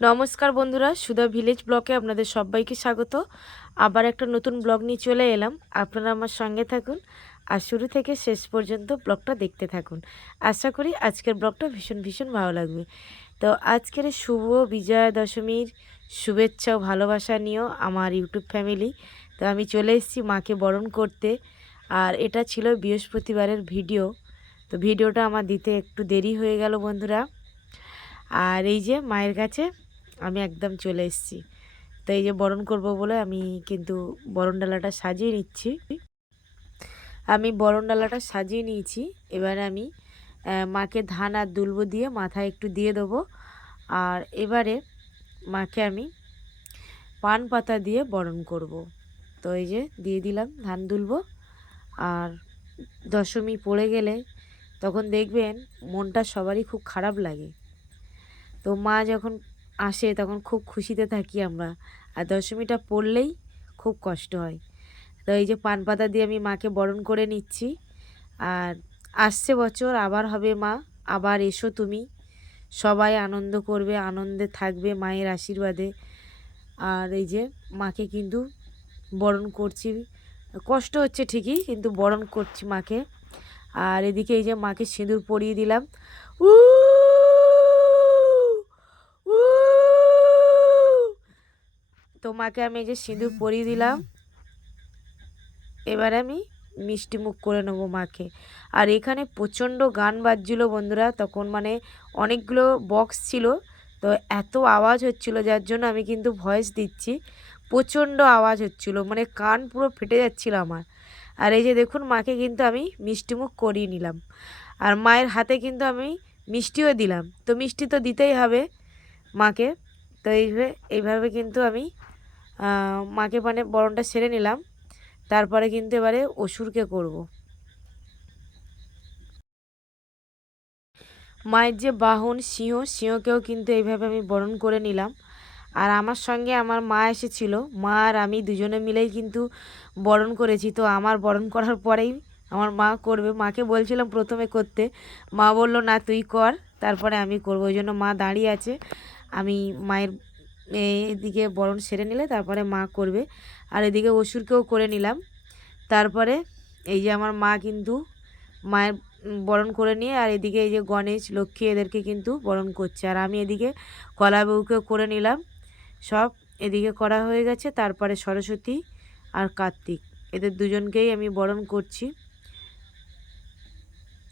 নমস্কার বন্ধুরা, সুধা ভিলেজ ব্লকে আপনাদের সবাইকে স্বাগত। আবার একটা নতুন ব্লগ নিয়ে চলে এলাম। আপনারা আমার সঙ্গে থাকুন আর শুরু থেকে শেষ পর্যন্ত ব্লগটা দেখতে থাকুন। আশা করি আজকের ব্লগটা ভীষণ ভীষণ ভালো লাগবে। তো আজকের শুভ বিজয়া দশমীর শুভেচ্ছা ও ভালোবাসা নিয়েও আমার ইউটিউব ফ্যামিলি। তো আমি চলে এসেছি মাকে বরণ করতে। আর এটা ছিল বৃহস্পতিবারের ভিডিও। তো ভিডিওটা আমার দিতে একটু দেরি হয়ে গেল বন্ধুরা। আর এই যে মায়ের কাছে আমি একদম চলে এসেছি। তো এই যে বরণ করব বলে আমি কিন্তু বরণ ডালাটা সাজিয়ে নিচ্ছি। আমি বরণ ডালাটা সাজিয়ে নিয়েছি। এবারে আমি মাকে ধান আর দুলবো দিয়ে মাথায় একটু দিয়ে দেবো। আর এবারে মাকে আমি পান পাতা দিয়ে বরণ করব। তো এই যে দিয়ে দিলাম ধান দুলবো। আর দশমী পড়ে গেলে তখন দেখবেন মনটা সবারই খুব খারাপ লাগে। তো মা যখন আসে তখন খুব খুশিতে থাকি আমরা। আর দশমীটা পড়লেই খুব কষ্ট হয়। তো এই যে পান পাতা দিয়ে আমি মাকে বরণ করে নিচ্ছি। আর আসছে বছর, আবার হবে মা, আবার এসো তুমি। সবাই আনন্দ করবে, আনন্দে থাকবে মায়ের আশীর্বাদে। আর এই যে মাকে কিন্তু বরণ করছি। কষ্ট হচ্ছে ঠিকই, কিন্তু বরণ করছি মাকে। আর এদিকে এই যে মাকে সিঁদুর পরিয়ে দিলাম। উ তো মাকে আমি এই যে সিঁদুর পরিয়ে দিলাম, এবার আমি মিষ্টি মুখ করে নেব মাকে। আর এখানে প্রচণ্ড গান বাজছিল বন্ধুরা, তখন মানে অনেকগুলো বক্স ছিল, তো এত আওয়াজ হচ্ছিল, যার জন্য আমি কিন্তু ভয়েস দিচ্ছি। প্রচণ্ড আওয়াজ হচ্ছিল মানে কান পুরো ফেটে যাচ্ছিল আমার। আর এই যে দেখুন, মাকে কিন্তু আমি মিষ্টি মুখ করিয়ে নিলাম। আর মায়ের হাতে কিন্তু আমি মিষ্টিও দিলাম। তো মিষ্টি তো দিতেই হবে মাকে। তো এইভাবে এইভাবে কিন্তু আমি মাকে মানে বরণটা সেরে নিলাম। তারপরে কিন্তু এবারে অসুরকে করব। মায়ের যে বাহন সিংহ, সিংহকেও কিন্তু এইভাবে আমি বরণ করে নিলাম। আর আমার সঙ্গে আমার মা এসেছিল। মা আর আমি দুজনে মিলেই কিন্তু বরণ করেছি। তো আমার বরণ করার পরেই আমার মা করবে। মাকে বলছিলাম প্রথমে করতে। মা বলল, না, তুই কর। তারপরে আমি করব। ওই জন্য মা দাঁড়িয়ে আছে। আমি মায়ের এদিকে বরণ সেরে নিলে তারপরে মা করবে। আর এদিকে অসুরকেও করে নিলাম। তারপরে এই যে আমার মা কিন্তু মায়ের বরণ করে নিয়ে আর এদিকে এই যে গণেশ, লক্ষ্মী এদেরকে কিন্তু বরণ করছে। আর আমি এদিকে কলা বউকেও করে নিলাম। সব এদিকে করা হয়ে গেছে। তারপরে সরস্বতী আর কার্তিক। এদের দুজনকেই আমি বরণ করছি।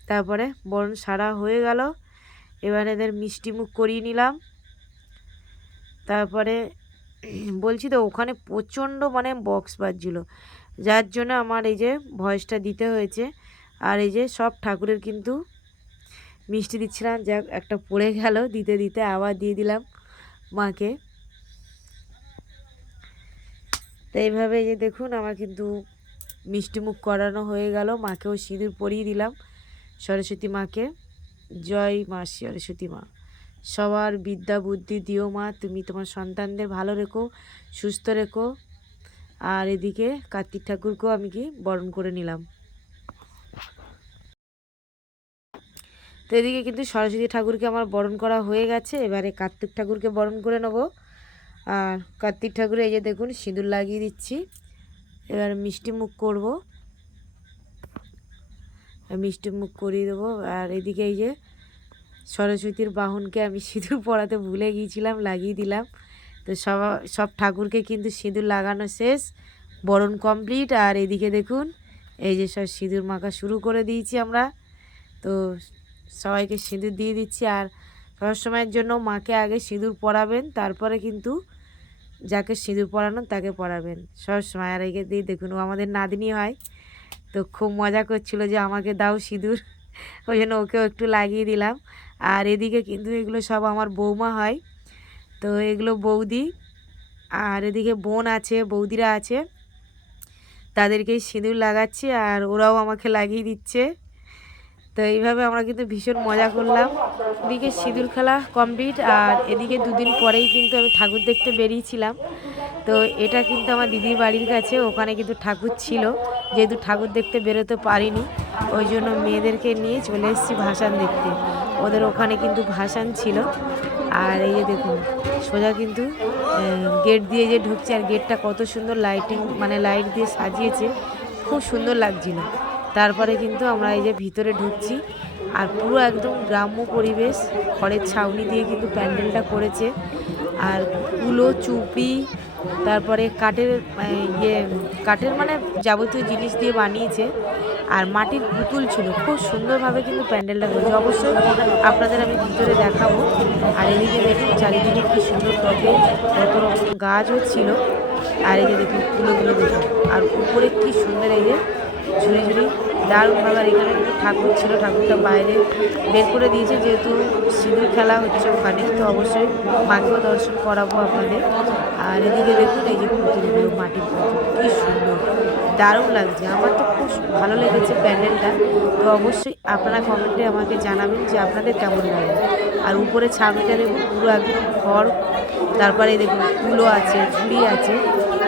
তারপরে বরণ সারা হয়ে গেল। এবার এদের মিষ্টি মুখ করিয়ে নিলাম। তারপরে বলছি তো ওখানে প্রচণ্ড মানে বক্স বাজছিল। যার জন্য আমার এই যে ভয়েসটা দিতে হয়েছে। আর এই যে সব ঠাকুরের কিন্তু মিষ্টি দিচ্ছিলাম। যাক, একটা পড়ে গেল। দিতে দিতে আবার দিয়ে দিলাম মাকে। তো এইভাবে এই যে দেখুন, আমার কিন্তু মিষ্টি মুখ করানো হয়ে গেল। মাকেও সিঁদুর পরিয়ে দিলাম। সরস্বতী মাকে। জয় মা সরস্বতী মা। সবার বিদ্যা বুদ্ধি দিও মা, তুমি তোমার সন্তানদের ভালো রেখো, সুস্থ রেখো। আর এদিকে কার্তিক ঠাকুরকেও আমি কি বরণ করে নিলাম। তো এদিকে কিন্তু সরস্বতী ঠাকুরকে আমার বরণ করা হয়ে গেছে, এবারে কার্তিক ঠাকুরকে বরণ করে নেব। আর কার্তিক ঠাকুর এই যে দেখুন, সিঁদুর লাগিয়ে দিচ্ছি। এবার মিষ্টি মুখ করব। মিষ্টি মুখ করিয়ে দেবো। আর এদিকে এই যে সরস্বতীর বাহনকে আমি সিঁদুর পরাতে ভুলে গিয়েছিলাম, লাগিয়ে দিলাম। তো সব সব ঠাকুরকে কিন্তু সিঁদুর লাগানো শেষ, বরণ কমপ্লিট। আর এদিকে দেখুন, এই যে সব সিঁদুর মাখা শুরু করে দিয়েছি আমরা। তো সবাইকে সিঁদুর দিয়ে দিচ্ছি। আর সবসময়ের জন্য মাকে আগে সিঁদুর পরাবেন, তারপরে কিন্তু যাকে সিঁদুর পরানো তাকে পরাবেন। সবসময়। আর একে দিয়ে দেখুন, ও আমাদের নাতনি হয়। তো খুব মজা করছিল যে আমাকে দাও সিঁদুর। ওই জন্য ওকেও একটু লাগিয়ে দিলাম। আর এদিকে কিন্তু এগুলো সব আমার বৌমা হয়। তো এগুলো বৌদি, আর এদিকে বোন আছে, বৌদিরা আছে। তাদেরকেই সিঁদুর লাগাচ্ছি আর ওরাও আমাকে লাগিয়ে দিচ্ছে। তো এইভাবে আমরা কিন্তু ভীষণ মজা করলাম। এদিকে সিঁদুর খেলা কমপ্লিট আর এদিকে দুদিন পরেই কিন্তু আমি ঠাকুর দেখতে বেরিয়েছিলাম। তো এটা কিন্তু আমার দিদির বাড়ির কাছে, ওখানে কিন্তু ঠাকুর ছিল। যেহেতু ঠাকুর দেখতে বেরোতে পারিনি ওই জন্য মেয়েদেরকে নিয়ে চলে এসেছি ভাসান দেখতে। ওদের ওখানে কিন্তু ভাসান ছিল। আর এই যে দেখুন, সোজা কিন্তু গেট দিয়ে যে ঢুকছে আর গেটটা কত সুন্দর লাইটিং মানে লাইট দিয়ে সাজিয়েছে, খুব সুন্দর লাগছিল। তারপরে কিন্তু আমরা এই যে ভিতরে ঢুকছি আর পুরো একদম গ্রাম্য পরিবেশ খড়ের ছাউনি দিয়ে কিন্তু প্যান্ডেলটা করেছে। আর কুলো চুপি তারপরে কাঠের ইয়ে কাঠের মানে যাবতীয় জিনিস দিয়ে বানিয়েছে। আর মাটির পুতুল ছিল। খুব সুন্দরভাবে কিন্তু প্যান্ডেলটা করেছে অবশ্যই আপনাদের আমি ভিতরে দেখাবো। আর এদিকে দেখুন, চারিদিকে কি সুন্দর টবে কত রকম গাছ হচ্ছিল। আর এই যে দেখুন, ফুলগুলো দেখুন। আর উপরে কি সুন্দর এই যে ঝুড়ি দারুণভাবে আর এখানে কিন্তু ঠাকুর ছিল, ঠাকুরটা বাইরে বের করে দিয়েছে যেহেতু সিঁদুর খেলা হচ্ছে ওখানে, তো অবশ্যই মাকেও দর্শন করাবো আপনাদের। আর এদিকে দেখুন, এই যে পুতুলগুলো, মাটির কি সুন্দর, দারুণ লাগছে। আমার তো খুব ভালো লেগেছে প্যান্ডেলটা, তো অবশ্যই আপনারা কমেন্টে আমাকে জানাবেন যে আপনাদের কেমন লাগে। আর উপরে ছাউনিটা দেখুন, পুরো একদম ঘর তারপরে দেখুন কুলো আছে, ঝুড়ি আছে,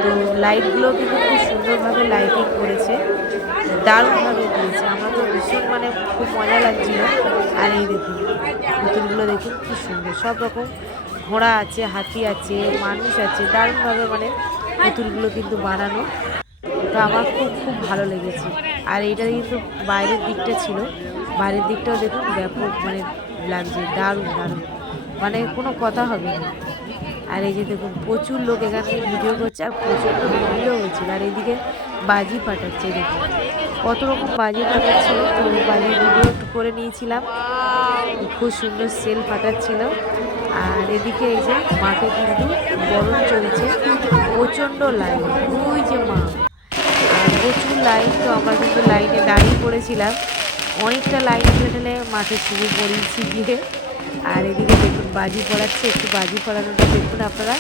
তো লাইটগুলো কিন্তু খুব সুন্দরভাবে লাইটিং করেছে, দারুণভাবে ভীষণ মানে খুব মজা লাগছিল। আর এই দেখুন, পুতুলগুলো দেখুন কি সুন্দর। সব রকম ঘোড়া আছে, হাতি আছে, মানুষ আছে, দারুণভাবে মানে পুতুলগুলো কিন্তু বানানো। তো আমার খুব খুব ভালো লেগেছে। আর এটা কিন্তু বাইরের দিকটা ছিল। বাইরের দিকটাও দেখুন ব্যাপক মানে লাগছে, দারুণ দারুণ। মানে কোনো কথা হবে না। আর এই যে দেখুন, প্রচুর লোক এখানে ভিডিও করছে, আর প্রচণ্ড ভিড়ও হয়েছিল। আর এইদিকে বাজি ফাটাচ্ছে, দেখুন। কত রকম বাজি ফাটাচ্ছিল তো বাজি ভিডিও একটু করে নিয়েছিলাম। খুব সুন্দর সেল ফাটাচ্ছিল। আর এদিকে এই যে মাকে কিন্তু গরম চলছে, প্রচণ্ড লাইন ওই যে মা। আর প্রচুর লাইন তো আমরা কিন্তু লাইনে দাঁড়িয়ে পড়েছিলাম। অনেকটা লাইন ঠেলে মাঠে শুরু করিয়েছি গিয়ে। আর এদিকে দেখুন বাজি পড়াচ্ছে, একটু বাজি পড়ানোটা দেখুন আপনারা।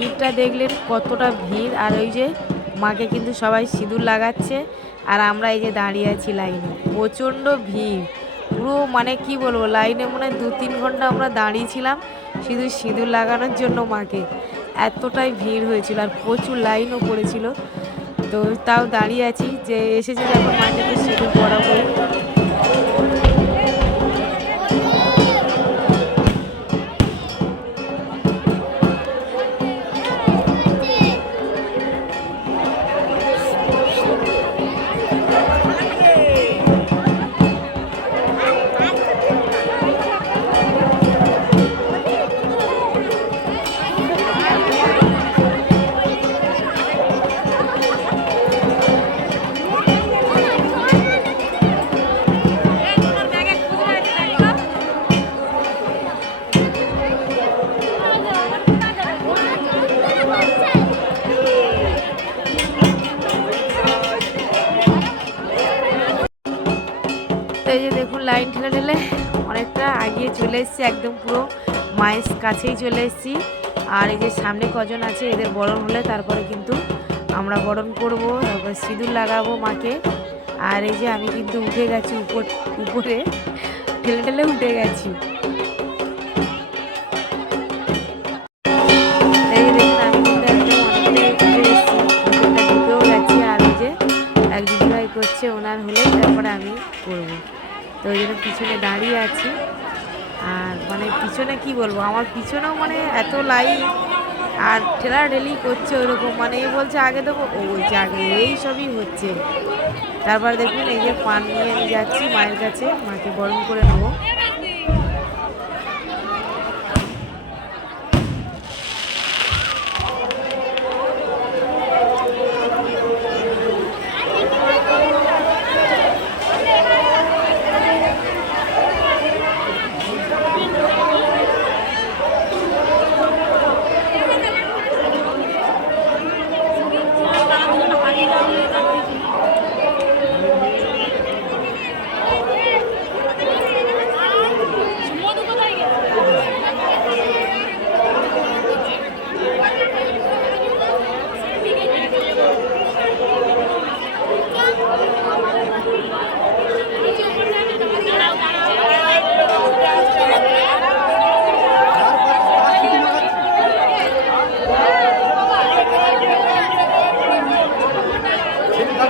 ভিড়টা দেখলেন কতটা ভিড়, আর ওই যে মাকে কিন্তু সবাই সিঁদুর লাগাচ্ছে, আর আমরা এই যে দাঁড়িয়ে আছি লাইনে। প্রচণ্ড ভিড়, পুরো মানে কি বলব, লাইনে মনে হয় দু তিন ঘণ্টা আমরা দাঁড়িয়েছিলাম শুধু সিঁদুর লাগানোর জন্য মাকে। এতটাই ভিড় হয়েছিল, আর প্রচুর লাইনও পড়েছিল। তো তাও দাঁড়িয়ে আছি, যে এসেছে যখন মাকে সিঁদুর পরাবই এসেছি একদম পুরো মায়ের কাছেই চলে এসেছি। আর এই যে সামনে কজন আছে, এদের বরণ হলে তারপরে কিন্তু আমরা বরণ করব, তারপরে সিঁদুর লাগাবো মাকে। আর এই যে আমি কিন্তু উঠে গেছি উপর, উপরে, ঠেলে ঠেলে উঠে গেছি। করছে, ওনার হলে তারপরে আমি করব। তো ওই জন্য পিছনে দাঁড়িয়ে আছি। আর মানে পিছনে কি বলব? আমার পিছনেও মানে এত লাইন আর ঠেলা ঠেলি করছে ওরকম। মানে এ বলছে, আগে দেবো ও বলছে, আগে এই সবই হচ্ছে। তারপর দেখুন, এই যে পান নিয়ে আমি যাচ্ছি মায়ের কাছে, মাকে গরম করে নেব।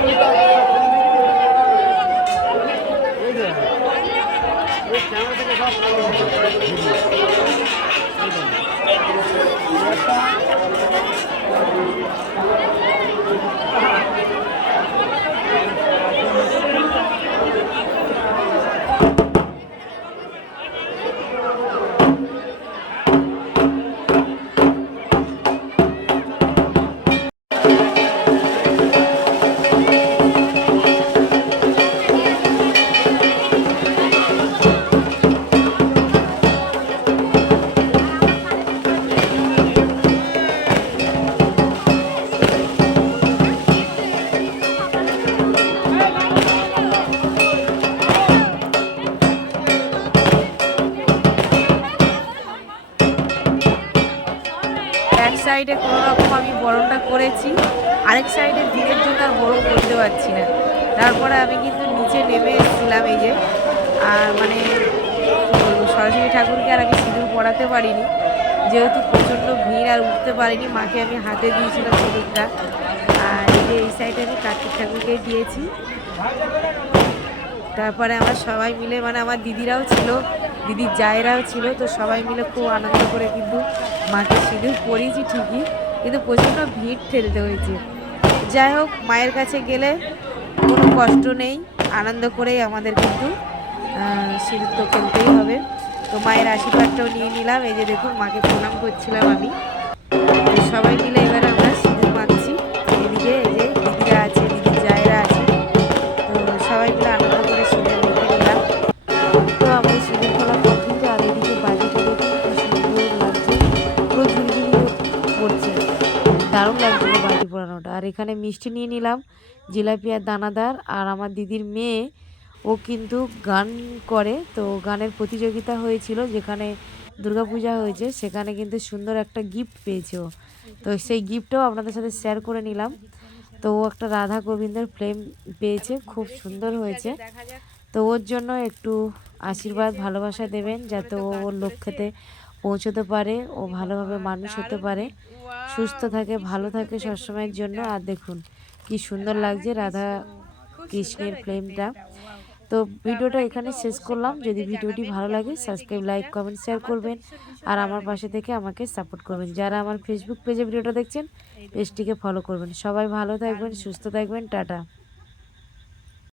не так. বরণটা করেছি। আরেক সাইডে ভিড়ের জন্য আর বরণ করতে পারছি না। তারপরে আমি কিন্তু নিচে নেমে এসেছিলাম এই যে। আর মানে সরস্বতী ঠাকুরকে আর আমি সিঁদুর পড়াতে পারিনি। যেহেতু প্রচণ্ড ভিড় আর উঠতে পারিনি, মাকে আমি হাতে দিয়েছিলাম সিঁদুরটা। আর এই যে এই সাইডে আমি কার্তিক ঠাকুরকে দিয়েছি। তারপরে আমরা সবাই মিলে মানে আমার দিদিরাও ছিল, দিদির জায়েরাও ছিল, তো সবাই মিলে খুব আনন্দ করে কিন্তু মাকে সিঁদুর পরিয়েছি ঠিকই, কিন্তু প্রচণ্ড ভিড় ঠেলতে হয়েছে। যাই হোক, মায়ের কাছে গেলে কোনো কষ্ট নেই, আনন্দ করেই আমাদের কিন্তু সিঁদুর তো খেলতেই হবে। তো মায়ের আশীর্বাদটাও নিয়ে নিলাম, এই যে দেখুন, মাকে প্রণাম করছিলাম আমি। সবাই মিলে এখানে মিষ্টি নিয়ে নিলাম। জিলাপি আর দানাদার। আর আমার দিদির মেয়ে, ও কিন্তু গান করে। তো গানের প্রতিযোগিতা হয়েছিল, যেখানে দুর্গাপূজা হয়েছে, সেখানে কিন্তু সুন্দর একটা গিফট পেয়েছে ও। তো সেই গিফটটাও আপনাদের সাথে শেয়ার করে নিলাম। তো ও একটা রাধা গোবিন্দের ফ্লেম পেয়েছে, খুব সুন্দর হয়েছে। তো ওর জন্য একটু আশীর্বাদ, ভালোবাসা দেবেন, যাতে ও ওর লক্ষ্যেতে পৌঁছতে পারে ও ভালোভাবে মানুষ হতে পারে। সুস্থ থাকে ভালো থাকে সবসময়ের জন্য। আর দেখুন কি সুন্দর লাগছে রাধা কৃষ্ণের ফ্লেমটা তো ভিডিওটা এখানে শেষ করলাম। যদি ভিডিওটি ভালো লাগে সাবস্ক্রাইব লাইক কমেন্ট শেয়ার করবেন। আর আমার পাশে থেকে আমাকে সাপোর্ট করবেন। যারা আমার ফেসবুক পেজে ভিডিওটা দেখছেন পেজটিকে ফলো করবেন। সবাই ভালো থাকবেন সুস্থ থাকবেন। টাটা।